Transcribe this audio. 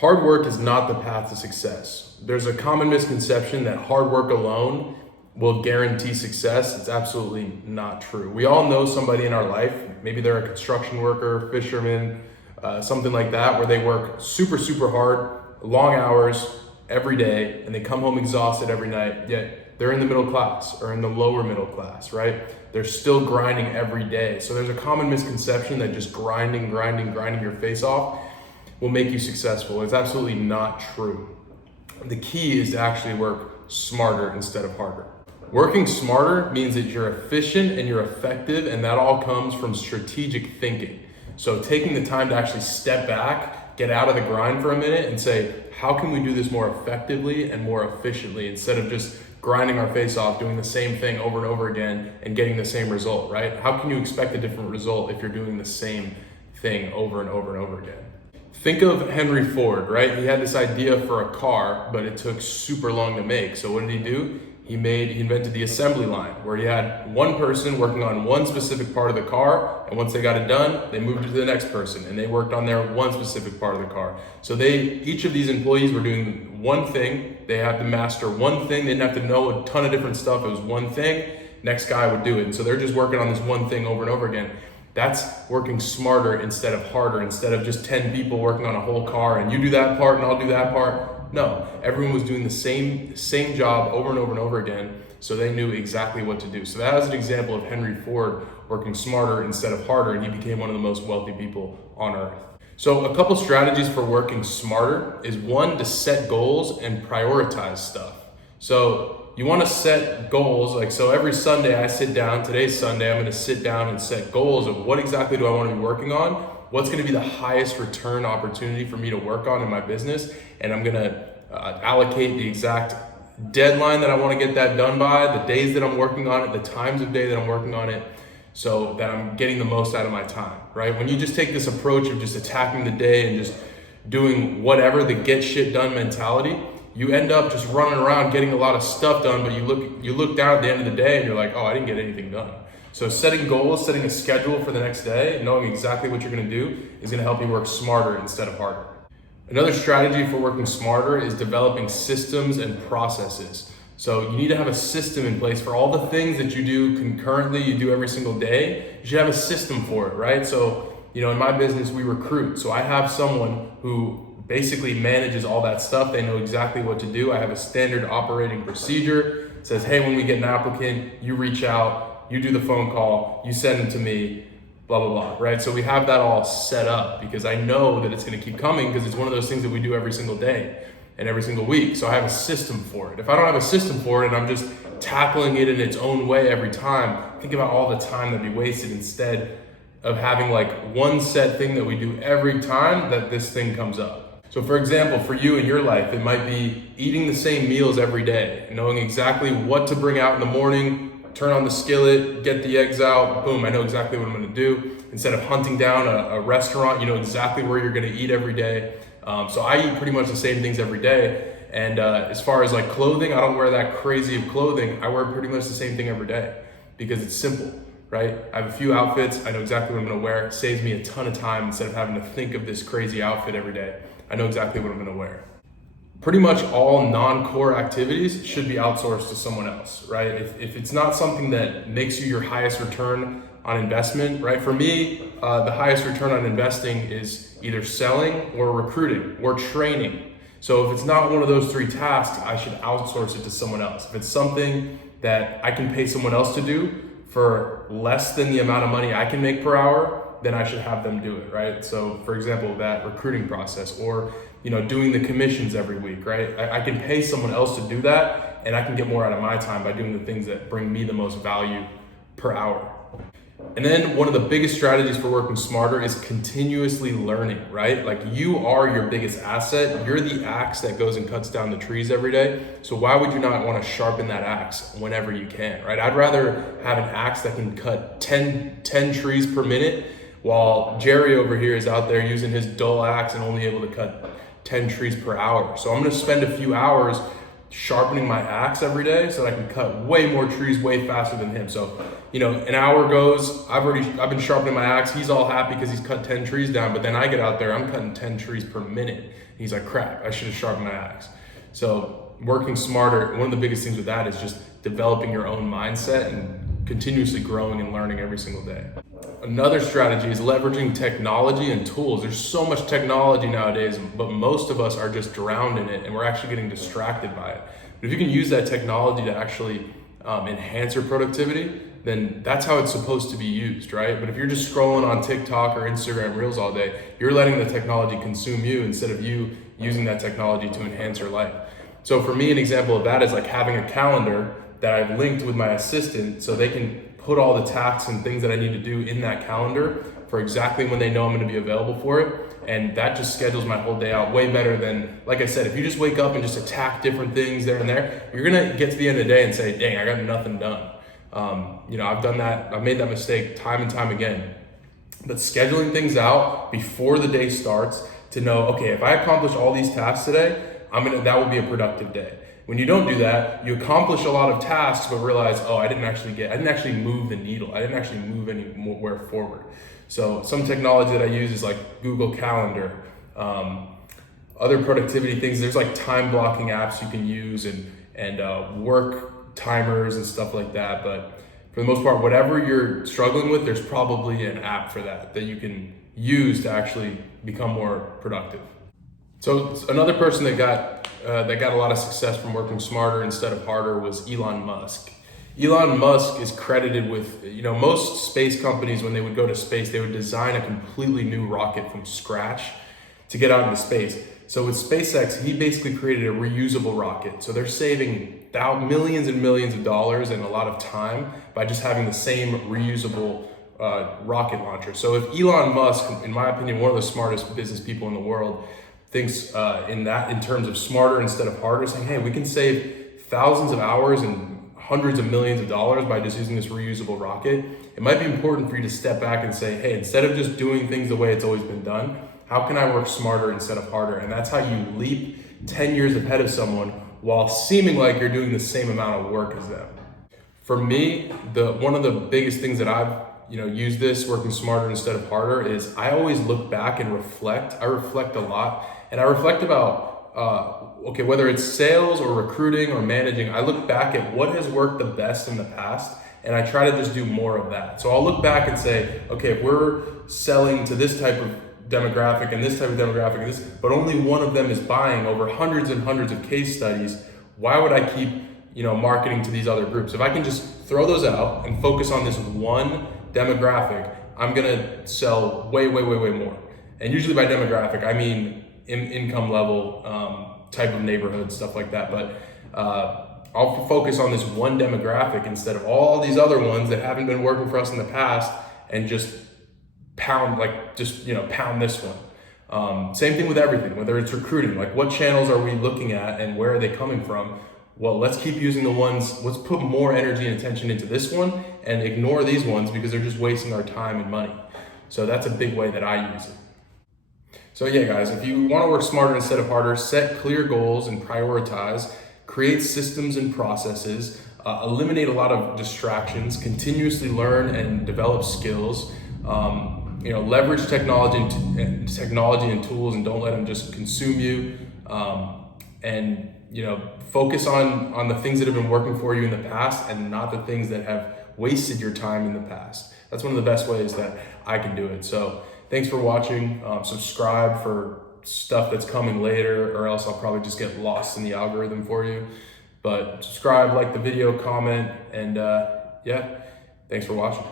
Hard work is not the path to success. There's a common misconception that hard work alone will guarantee success. It's absolutely not true. We all know somebody in our life, maybe they're a construction worker, fisherman, something like that, where they work super, super hard, long hours every day, and they come home exhausted every night, yet they're in the middle class or in the lower middle class, right? They're still grinding every day. So there's a common misconception that just grinding your face off will make you successful. It's absolutely not true. The key is to actually work smarter instead of harder. Working smarter means that you're efficient and you're effective, and that all comes from strategic thinking. So taking the time to actually step back, get out of the grind for a minute and say, how can we do this more effectively and more efficiently instead of just grinding our face off, doing the same thing over and over again and getting the same result, right? How can you expect a different result if you're doing the same thing over and over and over again? Think of Henry Ford, right? He had this idea for a car, but it took super long to make. So what did he do? He invented the assembly line, where he had one person working on one specific part of the car, and once they got it done, they moved it to the next person, and they worked on their one specific part of the car. So each of these employees were doing one thing. They had to master one thing. They didn't have to know a ton of different stuff. It was one thing. Next guy would do it. And so they're just working on this one thing over and over again. That's working smarter instead of harder, instead of just 10 people working on a whole car and you do that part and I'll do that part. No, everyone was doing the same job over and over and over again, so they knew exactly what to do. So that was an example of Henry Ford working smarter instead of harder, and he became one of the most wealthy people on earth. So a couple strategies for working smarter is, one, to set goals and prioritize stuff. So you want to set goals, so every Sunday I sit down, today's Sunday, I'm going to sit down and set goals of what exactly do I want to be working on, what's going to be the highest return opportunity for me to work on in my business, and I'm going to allocate the exact deadline that I want to get that done by, the days that I'm working on it, the times of day that I'm working on it, so that I'm getting the most out of my time, right? When you just take this approach of just attacking the day and just doing whatever, the get shit done mentality, you end up just running around getting a lot of stuff done, but you look down at the end of the day and you're like, oh, I didn't get anything done. So setting goals, setting a schedule for the next day, knowing exactly what you're gonna do is gonna help you work smarter instead of harder. Another strategy for working smarter is developing systems and processes. So you need to have a system in place for all the things that you do concurrently, you do every single day. You should have a system for it, right? So, in my business, we recruit. So I have someone who basically manages all that stuff. They know exactly what to do. I have a standard operating procedure. It says, hey, when we get an applicant, you reach out, you do the phone call, you send them to me, blah, blah, blah, right? So we have that all set up because I know that it's gonna keep coming because it's one of those things that we do every single day and every single week. So I have a system for it. If I don't have a system for it and I'm just tackling it in its own way every time, think about all the time that'd be wasted instead of having one set thing that we do every time that this thing comes up. So for example, for you in your life, it might be eating the same meals every day, knowing exactly what to bring out in the morning, turn on the skillet, get the eggs out, boom, I know exactly what I'm gonna do. Instead of hunting down a restaurant, you know exactly where you're gonna eat every day. So I eat pretty much the same things every day. And as far as clothing, I don't wear that crazy of clothing. I wear pretty much the same thing every day because it's simple, right? I have a few outfits, I know exactly what I'm gonna wear. It saves me a ton of time instead of having to think of this crazy outfit every day. I know exactly what I'm gonna wear. Pretty much all non-core activities should be outsourced to someone else, right? If it's not something that makes you your highest return on investment, right? For me, the highest return on investing is either selling or recruiting or training. So if it's not one of those three tasks, I should outsource it to someone else. If it's something that I can pay someone else to do for less than the amount of money I can make per hour, then I should have them do it, right? So for example, that recruiting process or doing the commissions every week, right? I can pay someone else to do that and I can get more out of my time by doing the things that bring me the most value per hour. And then one of the biggest strategies for working smarter is continuously learning, right? You are your biggest asset. You're the axe that goes and cuts down the trees every day. So why would you not want to sharpen that axe whenever you can, right? I'd rather have an axe that can cut 10 trees per minute while Jerry over here is out there using his dull axe and only able to cut 10 trees per hour. So I'm gonna spend a few hours sharpening my axe every day so that I can cut way more trees way faster than him. So, an hour goes, I've been sharpening my axe. He's all happy because he's cut 10 trees down, but then I get out there, I'm cutting 10 trees per minute. And he's like, crap, I should have sharpened my axe. So working smarter, one of the biggest things with that is just developing your own mindset and continuously growing and learning every single day. Another strategy is leveraging technology and tools. There's so much technology nowadays, but most of us are just drowned in it and we're actually getting distracted by it. But if you can use that technology to actually enhance your productivity, then that's how it's supposed to be used, right? But if you're just scrolling on TikTok or Instagram Reels all day, you're letting the technology consume you instead of you using that technology to enhance your life. So for me, an example of that is like having a calendar that I've linked with my assistant so they can put all the tasks and things that I need to do in that calendar for exactly when they know I'm going to be available for it. And that just schedules my whole day out way better than, like I said, if you just wake up and just attack different things there and there, you're going to get to the end of the day and say, dang, I got nothing done. I've done that. I've made that mistake time and time again. But scheduling things out before the day starts to know, okay, if I accomplish all these tasks today, that will be a productive day. When you don't do that, you accomplish a lot of tasks, but realize, I didn't actually move the needle. I didn't actually move anywhere forward. So some technology that I use is like Google Calendar, other productivity things. There's like time blocking apps you can use and work timers and stuff like that. But for the most part, whatever you're struggling with, there's probably an app for that you can use to actually become more productive. So another person that got a lot of success from working smarter instead of harder was Elon Musk. Elon Musk is credited with, most space companies, when they would go to space, they would design a completely new rocket from scratch to get out into space. So with SpaceX, he basically created a reusable rocket. So they're saving millions and millions of dollars and a lot of time by just having the same reusable rocket launcher. So if Elon Musk, in my opinion, one of the smartest business people in the world, thinks in terms of smarter instead of harder, saying, hey, we can save thousands of hours and hundreds of millions of dollars by just using this reusable rocket. It might be important for you to step back and say, hey, instead of just doing things the way it's always been done, how can I work smarter instead of harder? And that's how you leap 10 years ahead of someone while seeming like you're doing the same amount of work as them. For me, one of the biggest things that I've use this working smarter instead of harder is I always look back and reflect. I reflect a lot, and I reflect about whether it's sales or recruiting or managing. I look back at what has worked the best in the past, and I try to just do more of that. So I'll look back and say, okay, if we're selling to this type of demographic and this type of demographic, but only one of them is buying over hundreds and hundreds of case studies, why would I keep marketing to these other groups? If I can just throw those out and focus on this one demographic, I'm gonna sell way more. And usually by demographic, I mean income level, type of neighborhood, stuff like that. But I'll focus on this one demographic instead of all these other ones that haven't been working for us in the past, and just pound this one. Same thing with everything, whether it's recruiting, like what channels are we looking at and where are they coming from? Well, let's keep using the ones, let's put more energy and attention into this one and ignore these ones because they're just wasting our time and money. So that's a big way that I use it. So yeah, guys, if you want to work smarter instead of harder, set clear goals and prioritize, create systems and processes, eliminate a lot of distractions, continuously learn and develop skills, leverage technology and tools, and don't let them just consume you, and focus on the things that have been working for you in the past and not the things that have wasted your time in the past. That's one of the best ways that I can do it. So thanks for watching. Subscribe for stuff that's coming later, or else I'll probably just get lost in the algorithm for you. But subscribe, like the video, comment, and thanks for watching.